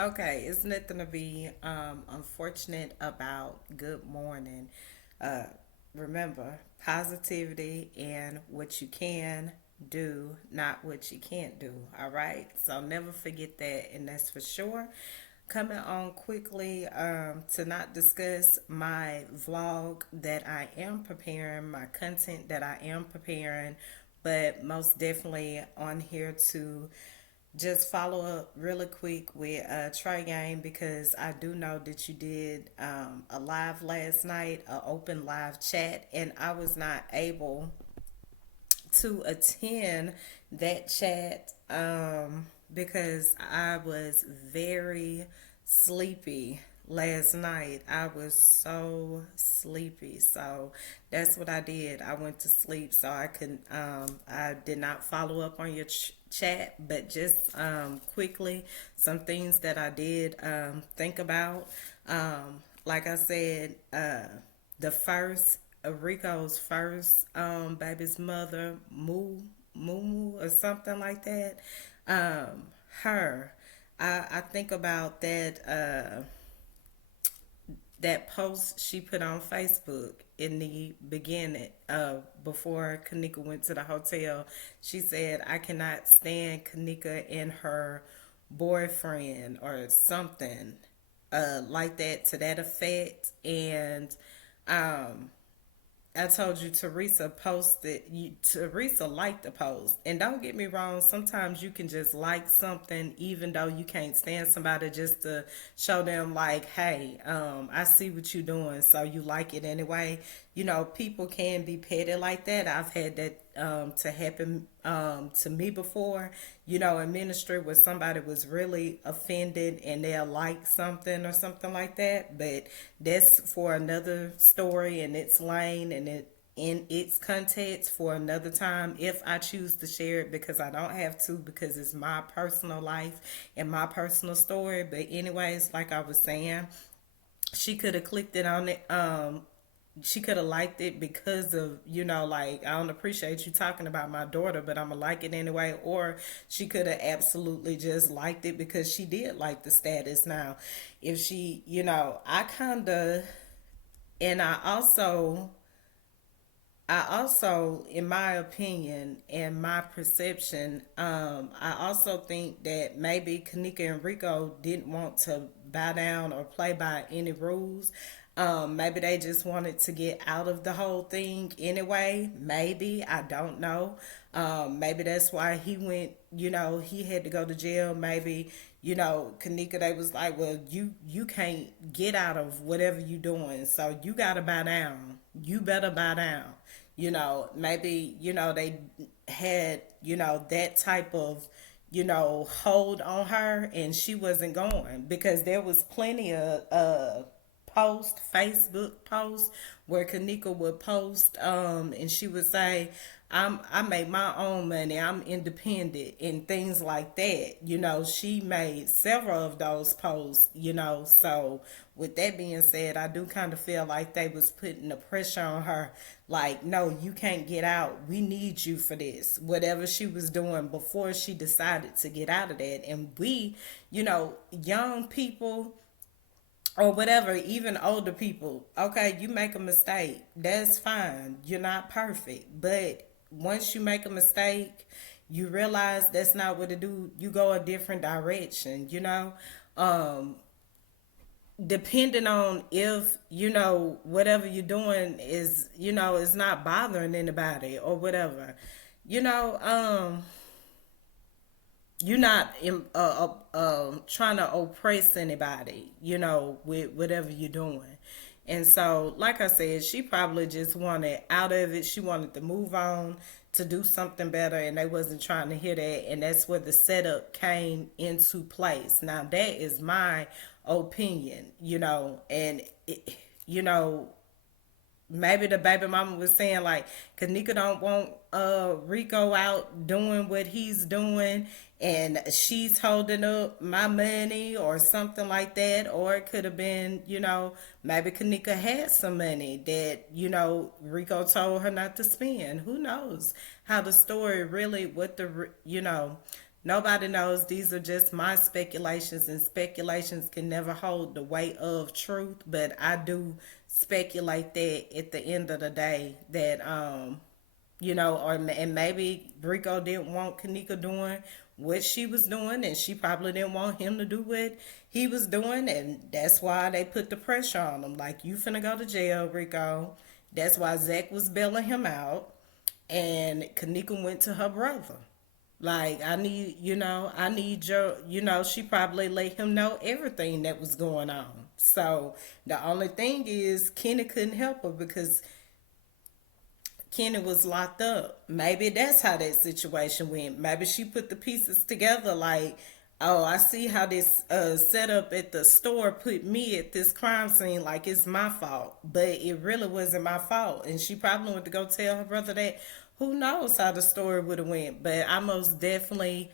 Okay, it's nothing to be unfortunate about. Good morning. Uh, Remember, positivity and what you can do, not what you can't do. All right, so never forget that, and that's for sure. Coming on quickly to not discuss my vlog that I am preparing, my content that I am preparing, but most definitely on here to just follow up really quick with Trey Game because I do know that you did a live last night, an open live chat, and I was not able to attend that chat because I was very sleepy last night. I was so sleepy. So that's what I did. I went to sleep so I could I did not follow up on your chat, but just quickly some things that I did think about. Like I said, the first Rico's first baby's mother, Moo or something like that. Um, her, I think about that post she put on Facebook in the beginning, before Kanika went to the hotel. She said, "I cannot stand Kanika and her boyfriend," or something like that, to that effect. And um, I told you Teresa posted. Teresa liked the post, and don't get me wrong. Sometimes you can just like something, even though you can't stand somebody, just to show them like, "Hey, I see what you're doing, so you like it anyway." People can be petty like that. I've had that to happen to me before. In ministry, where somebody was really offended and they'll like something or something like that. But that's for another story in its lane and it in its context for another time if I choose to share it, because I don't have to, because it's my personal life and my personal story. But anyways, like I was saying, she could have clicked it on it. She could have liked it because of, like, I don't appreciate you talking about my daughter, but I'm gonna like it anyway. Or she could have absolutely just liked it because she did like the status. Now, if she, I kind of, and I also, in my opinion and my perception, I also think that maybe Kanika and Rico didn't want to bow down or play by any rules. Maybe they just wanted to get out of the whole thing anyway. Maybe, I don't know. Maybe that's why he went. He had to go to jail. Maybe, Kanika, they was like, well, you can't get out of whatever you doing, so you gotta bow down. You better bow down. Maybe, they had, that type of, hold on her, and she wasn't going, because there was plenty of Facebook posts where Kanika would post, and she would say, I make my own money, I'm independent, and things like that. She made several of those posts, so with that being said, I do kind of feel like they was putting the pressure on her, like, no, you can't get out, we need you for this, whatever she was doing before she decided to get out of that. And we, young people, or whatever, even older people, okay, you make a mistake, that's fine, you're not perfect, but once you make a mistake, you realize that's not what to do, you go a different direction. um Depending on if, whatever you're doing is, is not bothering anybody or whatever, you know um you're not trying to oppress anybody, with whatever you're doing. And so, like I said, she probably just wanted out of it. She wanted to move on to do something better, and they wasn't trying to hear that. And that's where the setup came into place. Now, that is my opinion, and you know, maybe the baby mama was saying like, Kanika don't want Rico out doing what he's doing, and she's holding up my money or something like that. Or it could have been, maybe Kanika had some money that, Rico told her not to spend. Who knows how the story really, what the, Nobody knows. These are just my speculations, and speculations can never hold the weight of truth. But I do speculate that at the end of the day, that and maybe Rico didn't want Kanika doing what she was doing, and she probably didn't want him to do what he was doing, and that's why they put the pressure on him. Like, you finna go to jail, Rico. That's why Zach was bailing him out, and Kanika went to her brother. Like, I need your, she probably let him know everything that was going on. So the only thing is, Kenny couldn't help her because Kenny was locked up. Maybe that's how that situation went. Maybe she put the pieces together like, oh, I see how this setup at the store put me at this crime scene, like it's my fault. But it really wasn't my fault. And she probably went to go tell her brother that. Who knows how the story would have went. But I most definitely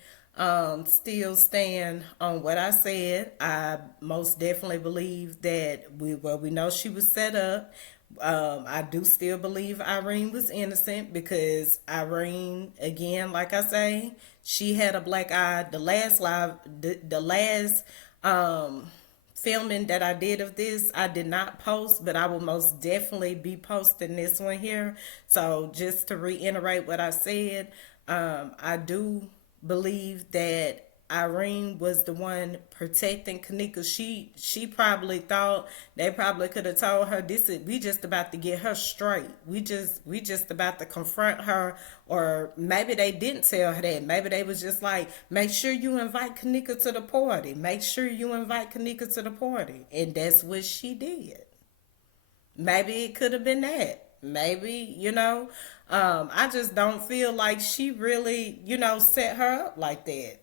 still stand on what I said. I most definitely believe that we know she was set up. I do still believe Irene was innocent because Irene, again, like I say, she had a black eye. The last filming that I did of this, I did not post, but I will most definitely be posting this one here. So just to reiterate what I said, I do believe that Irene was the one protecting Kanika. She probably thought they probably could have told her, we just about to get her straight. We just about to confront her, or maybe they didn't tell her that. Maybe they was just like, make sure you invite Kanika to the party. Make sure you invite Kanika to the party. And that's what she did. Maybe it could have been that. Maybe, I just don't feel like she really, set her up like that,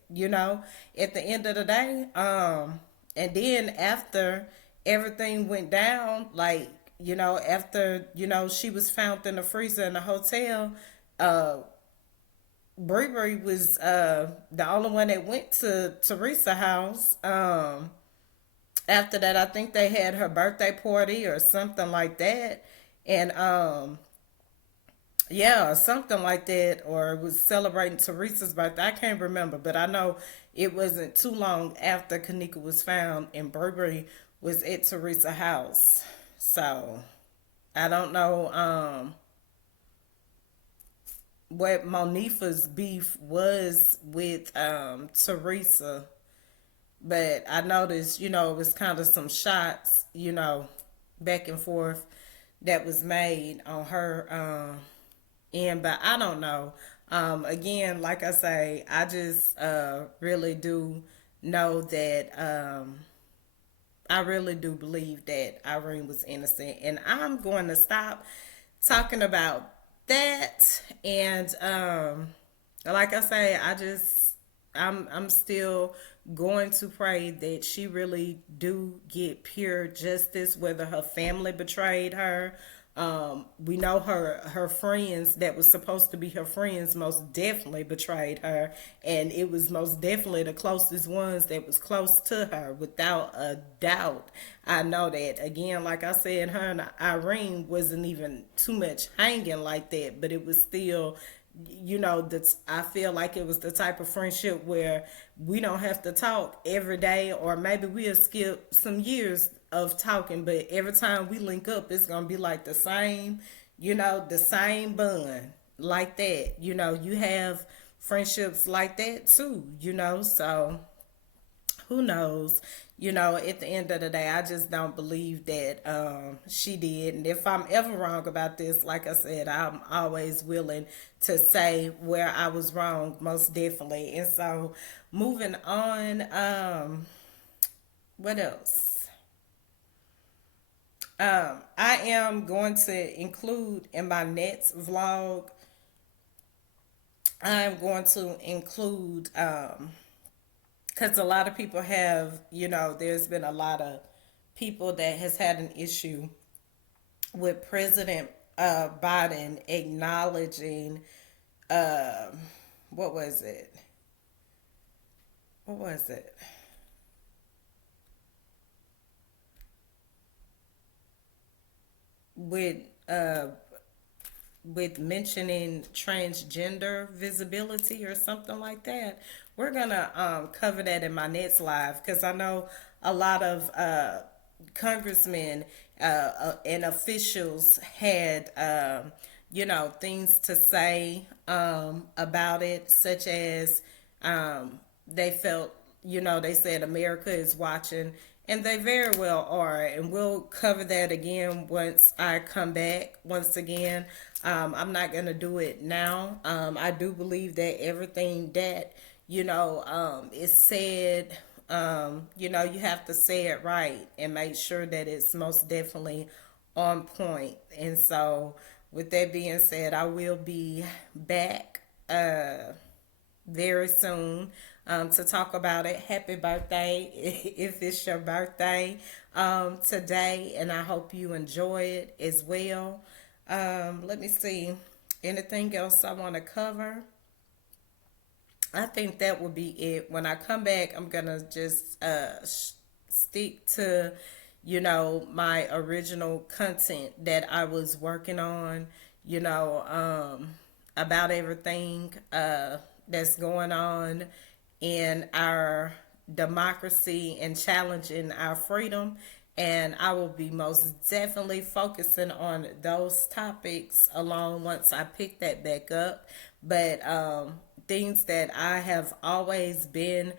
at the end of the day. And then after everything went down, like, after, she was found in the freezer in the hotel, uh, Bree was the only one that went to Teresa's house. After that, I think they had her birthday party or something like that. And yeah, something like that, or it was celebrating Teresa's birthday. I can't remember, but I know it wasn't too long after Kanika was found and Burberry was at Teresa's house. So I don't know what Monifa's beef was with Teresa, but I noticed, it was kind of some shots, back and forth that was made on her end, but I don't know. Again, like I say, I just really do know that I really do believe that Irene was innocent, and I'm going to stop talking about that. And like I say, I'm still going to pray that she really do get pure justice, whether her family betrayed her. We know her friends that was supposed to be her friends most definitely betrayed her, and it was most definitely the closest ones that was close to her, without a doubt. I know that. Again, like I said, her and Irene wasn't even too much hanging like that, but it was still, that's, I feel like it was the type of friendship where we don't have to talk every day, or maybe we'll skip some years of talking, but every time we link up, it's gonna be like the same, the same bond like that. You have friendships like that too, so who knows? At the end of the day, I just don't believe that she did. And if I'm ever wrong about this, like I said, I'm always willing to say where I was wrong, most definitely. And so, moving on, what else? I am going to include in my next vlog, I'm going to include because a lot of people have, there's been a lot of people that has had an issue with President Biden acknowledging, uh, what was it? What was it? With uh, with mentioning transgender visibility or something like that, we're gonna cover that in my next live, because I know a lot of congressmen and officials had things to say about it, such as they felt, they said America is watching, and they very well are. And we'll cover that again once I come back. Once again, I'm not going to do it now. I do believe that everything that, is said, you have to say it right and make sure that it's most definitely on point. And so, with that being said, I will be back very soon to talk about it. Happy birthday if it's your birthday today, and I hope you enjoy it as well. Let me see. Anything else I want to cover? I think that will be it. When I come back, I'm gonna just stick to, my original content that I was working on, about everything that's going on in our democracy and challenging our freedom. And I will be most definitely focusing on those topics along once I pick that back up. But things that I have always been,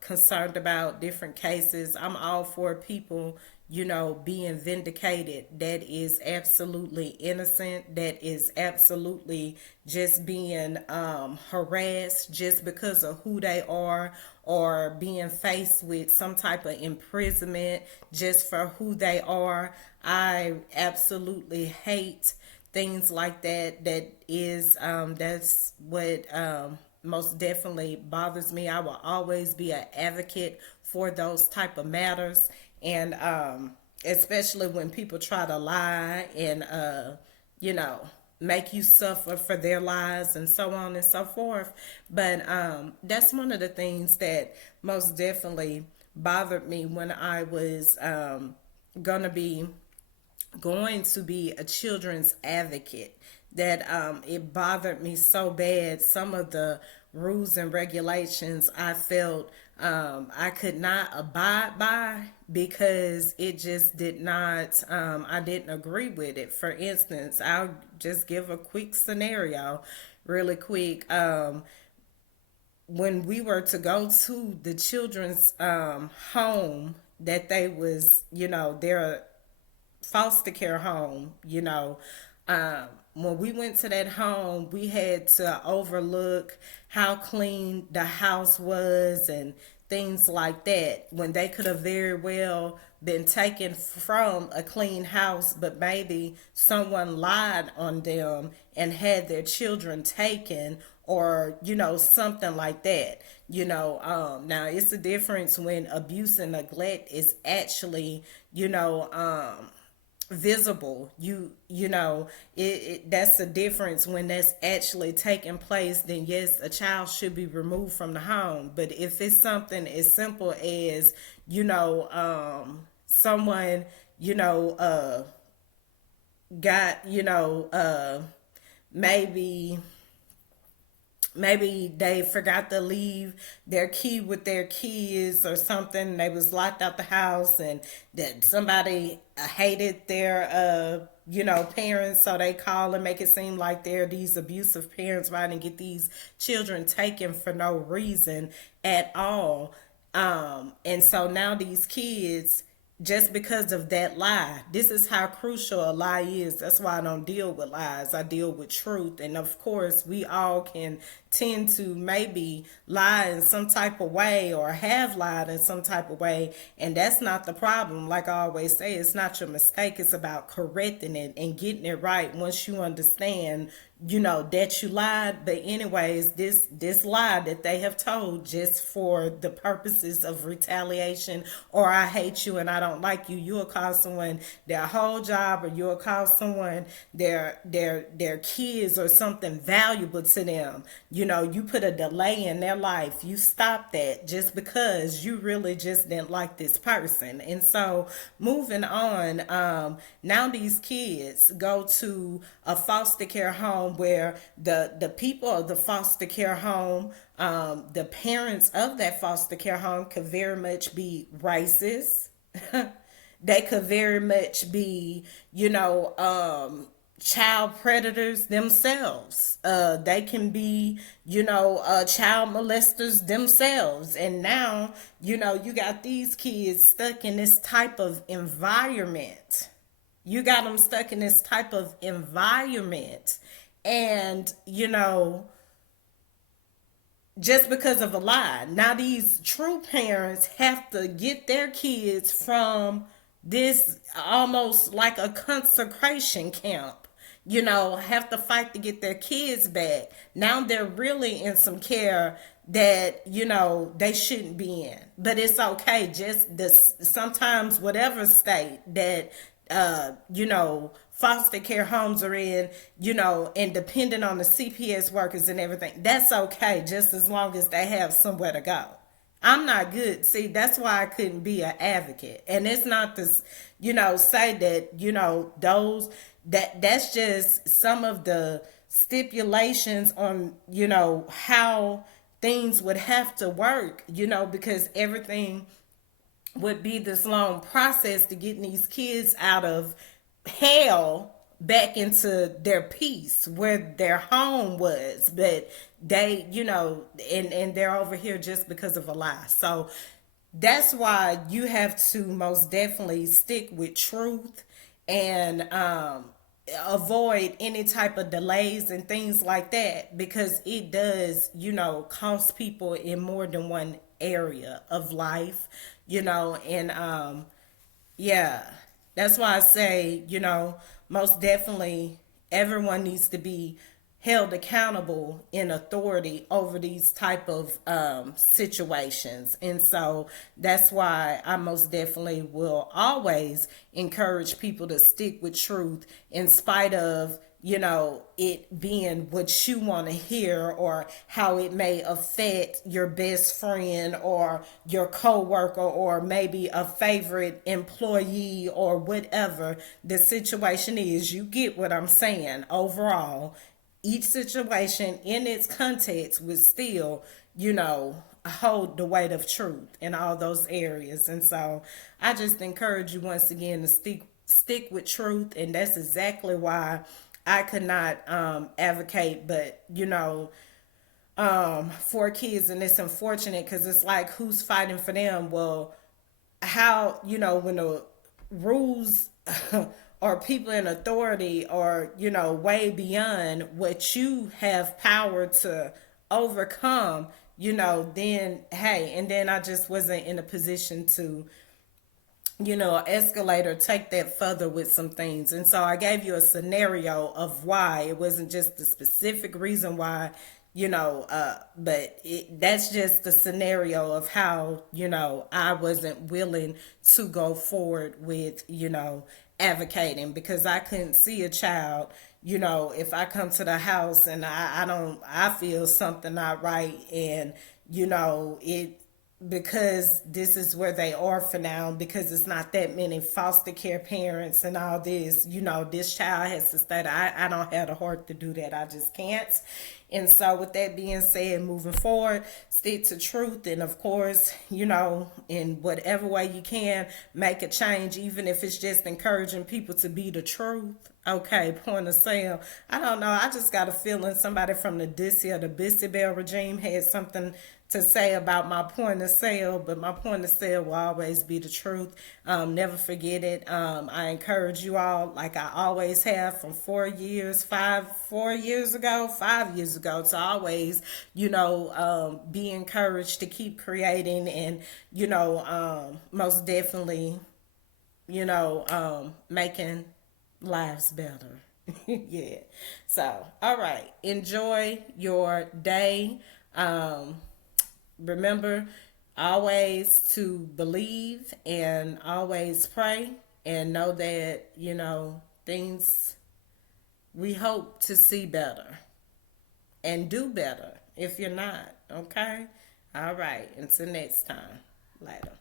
concerned about, different cases. I'm all for people, being vindicated. That is absolutely innocent. That is absolutely just being harassed just because of who they are, or being faced with some type of imprisonment just for who they are. I absolutely hate things like that. That's what most definitely bothers me. I will always be an advocate for those type of matters. And especially when people try to lie and you know make you suffer for their lies and so on and so forth. But that's one of the things that most definitely bothered me when I was gonna be going to be a children's advocate. That it bothered me so bad. Some of the rules and regulations I felt I could not abide by, because it just did not, I didn't agree with it. For instance, I'll just give a quick scenario really quick. When we were to go to the children's home that they was, their foster care home, when we went to that home, we had to overlook how clean the house was and things like that, when they could have very well been taken from a clean house, but maybe someone lied on them and had their children taken, or something like that. Now it's a difference when abuse and neglect is actually visible. That's the difference. When that's actually taking place, then yes, a child should be removed from the home. But if it's something as simple as someone got maybe they forgot to leave their key with their kids or something, they was locked out the house, and that somebody hated their parents, so they call and make it seem like they're these abusive parents, right, and get these children taken for no reason at all. And so now these kids, just because of that lie. This is how crucial a lie is. That's why I don't deal with lies. I deal with truth. And of course, we all can tend to maybe lie in some type of way, or have lied in some type of way. And that's not the problem. Like I always say, it's not your mistake. It's about correcting it and getting it right once you understand that you lied. But anyways, this lie that they have told just for the purposes of retaliation, or I hate you and I don't like you, you'll cost someone their whole job, or you'll cost someone their kids or something valuable to them. you put a delay in their life. You stop that just because you really just didn't like this person. And so moving on, now these kids go to a foster care home where the people of the foster care home, the parents of that foster care home could very much be racist. They could very much be, child predators themselves. They can be, child molesters themselves. And now, you got these kids stuck in this type of environment. You got them stuck in this type of environment. And, just because of a lie. Now these true parents have to get their kids from this almost like a consecration camp. Have to fight to get their kids back. Now they're really in some care that they shouldn't be in. But it's okay. Just this sometimes whatever state that foster care homes are in, and depending on the CPS workers and everything, that's okay, just as long as they have somewhere to go. I'm not good. See, that's why I couldn't be an advocate. And it's not this, say that, that's just some of the stipulations on, how things would have to work, because everything would be this long process to getting these kids out of hell back into their peace where their home was. But they, and they're over here just because of a lie. So that's why you have to most definitely stick with truth and avoid any type of delays and things like that, because it does, cost people in more than one area of life, and yeah, that's why I say, most definitely everyone needs to be held accountable in authority over these type of situations. And so that's why I most definitely will always encourage people to stick with truth in spite of it being what you want to hear, or how it may affect your best friend or your coworker or maybe a favorite employee or whatever the situation is. You get what I'm saying. Overall, each situation in its context would still, hold the weight of truth in all those areas. And so I just encourage you once again to stick with truth, and that's exactly why I could not advocate, but for kids. And it's unfortunate because it's like, who's fighting for them? Well, how, when the rules or people in authority are, way beyond what you have power to overcome, then hey, and then I just wasn't in a position to escalate or take that further with some things. And so I gave you a scenario of why. It wasn't just the specific reason why, but that's just the scenario of how, I wasn't willing to go forward with, advocating, because I couldn't see a child, if I come to the house and I feel something not right, and, it, because this is where they are for now, because it's not that many foster care parents and all this, this child has to stay. I don't have the heart to do that. I just can't. And so with that being said, moving forward, stick to truth. And of course, in whatever way you can, make a change, even if it's just encouraging people to be the truth. Okay, point of sale. I don't know. I just got a feeling somebody from the Dissy or the Bissy Bell regime had something to say about my point of sale, but my point of sale will always be the truth. Never forget it. I encourage you all, like I always have, from 4 years ago, 5 years ago, to always, be encouraged to keep creating and, most definitely, making lives better. Yeah. So, all right. Enjoy your day. Remember always to believe and always pray, and know that, things, we hope to see better and do better if you're not. Okay? All right. Until next time. Later.